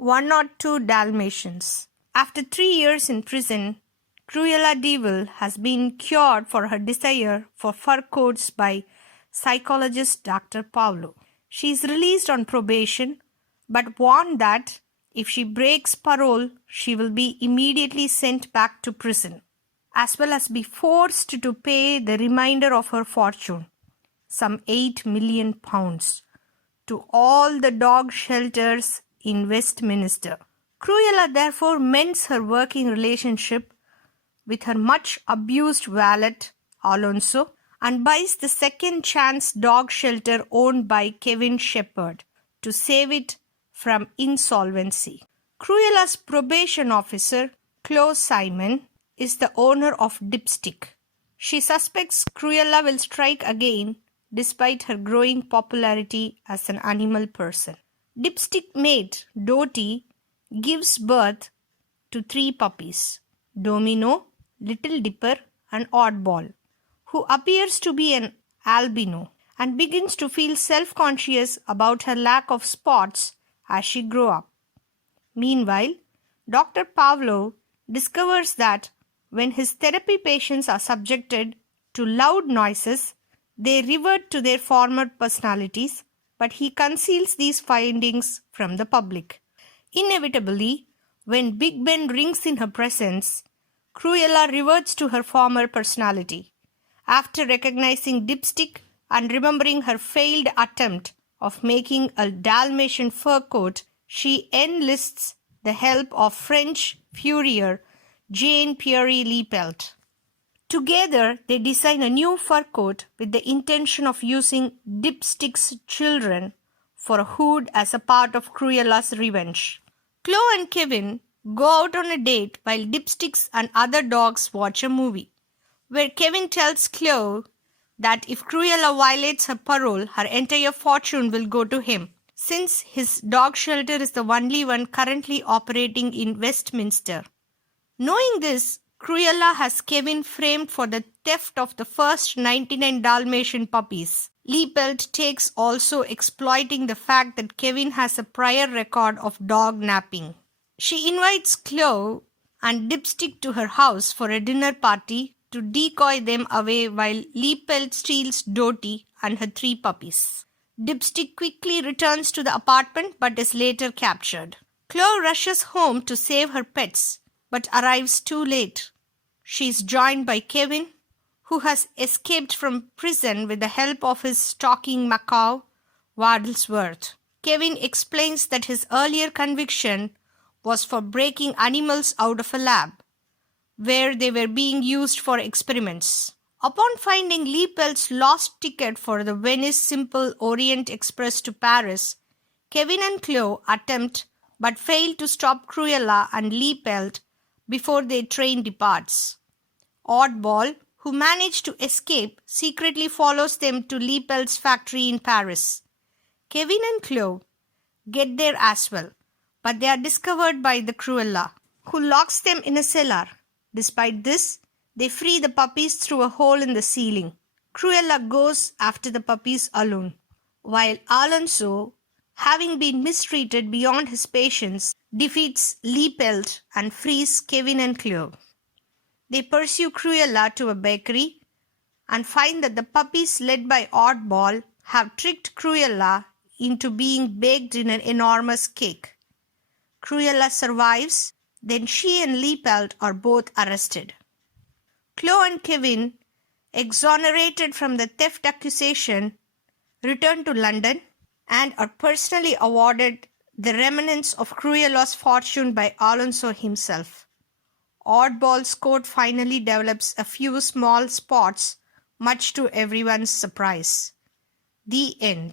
102 Dalmatians. After 3 years in prison, Cruella de Vil has been cured for her desire for fur coats by psychologist Dr. Pavlo. She is released on probation, but warned that if she breaks parole, she will be immediately sent back to prison, as well as be forced to pay the remainder of her fortune, some £8 million, to all the dog shelters in Westminster. Cruella therefore mends her working relationship with her much abused valet Alonso and buys the Second Chance dog shelter owned by Kevin Shepherd to save it from insolvency. Cruella's probation officer, Chloe Simon, is the owner of Dipstick. She suspects Cruella will strike again despite her growing popularity as an animal person. Dipstick mate Dottie gives birth to 3 puppies, Domino, Little Dipper and Oddball, who appears to be an albino and begins to feel self-conscious about her lack of spots as she grows up. Meanwhile, Dr. Pavlov discovers that when his therapy patients are subjected to loud noises, they revert to their former personalities, but he conceals these findings from the public. Inevitably, when Big Ben rings in her presence, Cruella reverts to her former personality. After recognizing Dipstick and remembering her failed attempt of making a Dalmatian fur coat, she enlists the help of French furrier Jean-Pierre Liepelt. Together, they design a new fur coat with the intention of using Dipstick's children for a hood as a part of Cruella's revenge. Chloe and Kevin go out on a date while Dipsticks and other dogs watch a movie, where Kevin tells Chloe that if Cruella violates her parole, her entire fortune will go to him, since his dog shelter is the only one currently operating in Westminster. Knowing this, Cruella has Kevin framed for the theft of the first 99 Dalmatian puppies. Liepelt takes also exploiting the fact that Kevin has a prior record of dog napping. She invites Chloe and Dipstick to her house for a dinner party to decoy them away while Liepelt steals Dottie and her 3 puppies. Dipstick quickly returns to the apartment but is later captured. Chloe rushes home to save her pets, but arrives too late. She is joined by Kevin, who has escaped from prison with the help of his stalking macaw, Waddlesworth. Kevin explains that his earlier conviction was for breaking animals out of a lab, where they were being used for experiments. Upon finding Liepelt's lost ticket for the Venice Simple Orient Express to Paris, Kevin and Chloe attempt but fail to stop Cruella and Liepelt before their train departs. Oddball, who managed to escape, secretly follows them to Liepelt's factory in Paris. Kevin and Chloe get there as well, but they are discovered by the Cruella, who locks them in a cellar. Despite this, they free the puppies through a hole in the ceiling. Cruella goes after the puppies alone, while Alonso, having been mistreated beyond his patience, defeats Liepelt and frees Kevin and Chloe. They pursue Cruella to a bakery and find that the puppies led by Oddball have tricked Cruella into being baked in an enormous cake. Cruella survives, then she and Liepelt are both arrested. Chloe and Kevin, exonerated from the theft accusation, return to London and are personally awarded the remnants of Cruella's fortune by Alonso himself. Oddball's coat finally develops a few small spots, much to everyone's surprise. The end.